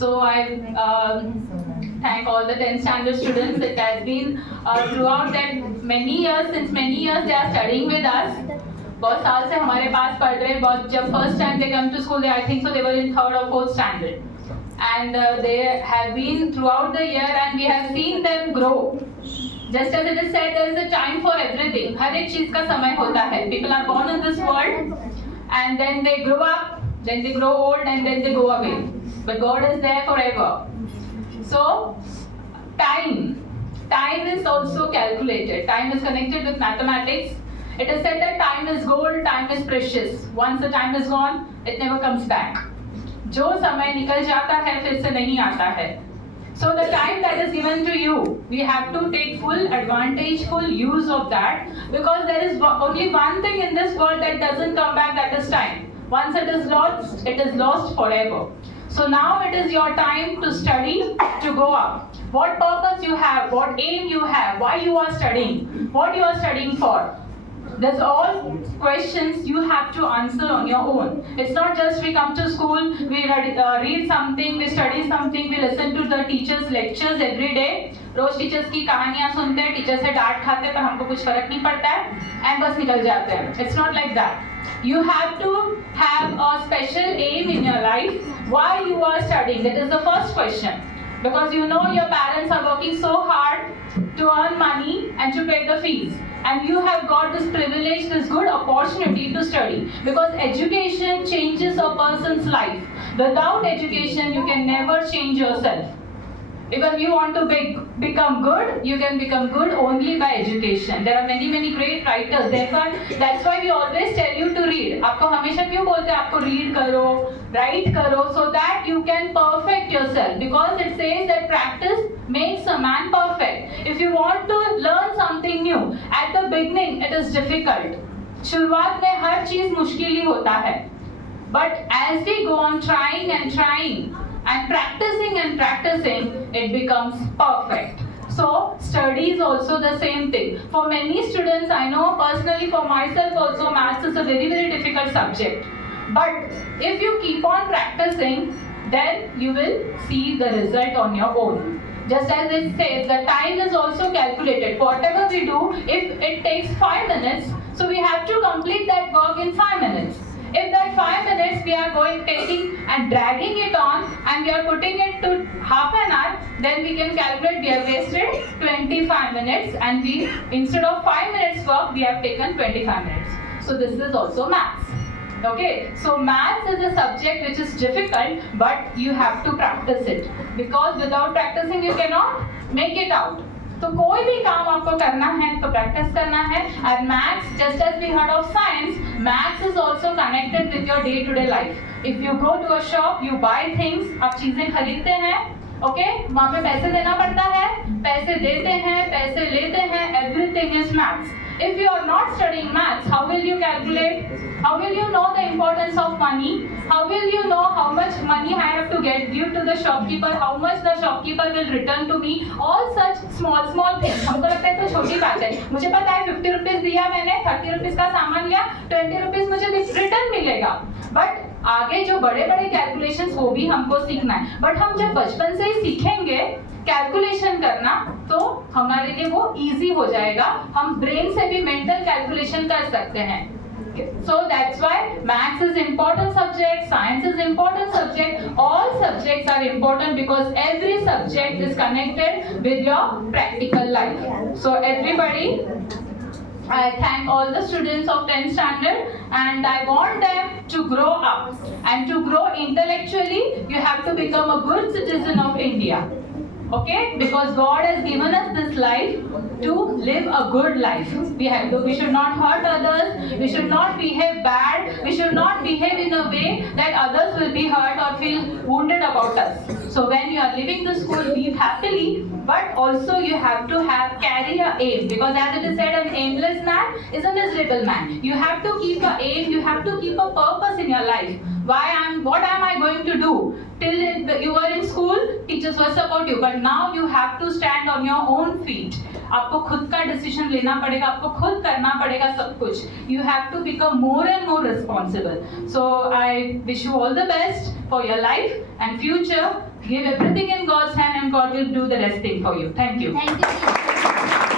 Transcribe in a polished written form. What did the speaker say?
So I thank all the 10th standard students. It has been throughout that many years, since many years they are studying with us. बहुत साल से हमारे पास पढ़ रहे हैं. बहुत जब first time they come to school, I think so they were in 3rd or 4th standard, and they have been throughout the year, and we have seen them grow. Just as it is said, there is a time for everything. हर एक चीज का समय होता है. People are born in this world, and then they grow up, then they grow old, and then they go away. But God is there forever. So, time is also calculated. Time is connected with mathematics. It is said that time is gold, time is precious. Once the time is gone, it never comes back. जो समय निकल जाता है फिर से नहीं आता है. So the time that is given to you, we have to take full advantage, full use of that, because there is only one thing in this world that doesn't come back, that is time. Once it is lost forever. So now it is your time to study, to go up. What purpose you have, what aim you have, why you are studying, what you are studying for. That's all questions you have to answer on your own. It's not just we come to school, we read something, we study something, we listen to the teachers' lectures every day. Rose teachers की कहानियां सुनते हैं, teacher से डांट खाते हैं, पर हमको कुछ फर्क नहीं पड़ता है, एंड बस निकल जाते हैं. It's not like that. You have to have a special aim in your life. Why you are studying? That is the first question. Because you know your parents are working so hard to earn money and to pay the fees. And you have got this privilege, this good opportunity to study. Because education changes a person's life. Without education, you can never change yourself. Even you want to become good, you can become good only by education. There are many great writers. Therefore, that's why we always tell you to read. आपको हमेशा क्यों बोलते हैं आपको read करो, write करो, so that you can perfect yourself. Because it says that practice makes a man perfect. If you want to learn something new, at the beginning it is difficult. शुरुआत में हर चीज मुश्किल ही होता है. But as we go on trying and practicing, it becomes perfect. So study is also the same thing. For many students, I know personally for myself also, maths is a very difficult subject. But if you keep on practicing, then you will see the result on your own. Just as it says, the time is also calculated. Whatever we do, if it takes 5 minutes, so we have to complete that work in 5 minutes. If that 5 minutes we are taking and dragging it on, and we are putting it to half an hour, then we can calculate we have wasted 25 minutes, and we, instead of 5 minutes work, we have taken 25 minutes. So this is also maths. Okay, so maths is a subject which is difficult, but you have to practice it, because without practicing you cannot make it out. तो कोई भी काम आपको करना है तो practice करना है. And maths, just as we heard of science, maths is also connected with your day-to-day life. If you go to a shop, you buy things, आप चीजें खरीदते हैं, okay? वहाँ पे पैसे देना पड़ता है, पैसे देते हैं, पैसे लेते हैं, everything is maths. If you are not studying maths, how will you calculate? How will you know the importance of money? How will you know how much money I have to get due to the shopkeeper? How much the shopkeeper will return to me? All such small things. हमको लगता है तो छोटी बात है. मुझे पता है 50 रुपीज दिया मैंने, 30 रुपीज का सामान लिया, 20 रुपीज मुझे रिटर्न मिलेगा. बट आगे जो बड़े कैलकुलेशंस वो भी हमको सीखना है. बट हम जब बचपन से ही सीखेंगे कैलकुलेशन करना, तो हमारे लिए वो इजी हो जाएगा. हम ब्रेन से भी मेंटल कैलकुलेशन कर सकते हैं. So that's why maths is important subject, science is important subject, all subjects are important because every subject is connected with your practical life. So everybody, I thank all the students of 10th standard, and I want them to grow up, and to grow intellectually you have to become a good citizen of India. Okay, because God has given us this life to live a good life. We should not hurt others, we should not behave bad, we should not behave in a way that others will be hurt or feel wounded about us. So when you are leaving the school, live happily, but also you have to carry a aim, because as it is said, an aimless man is a miserable man. You have to keep an aim, you have to keep a purpose in your life. what am I going to do? Till you were in school, teachers were support you, but now you have to stand on your own feet. आपको खुद का decision लेना पड़ेगा, आपको खुद करना पड़ेगा सब कुछ. You have to become more and more responsible. So I wish you all the best for your life and future. Give everything in God's hand and God will do the rest thing for you. Thank you. Thank you.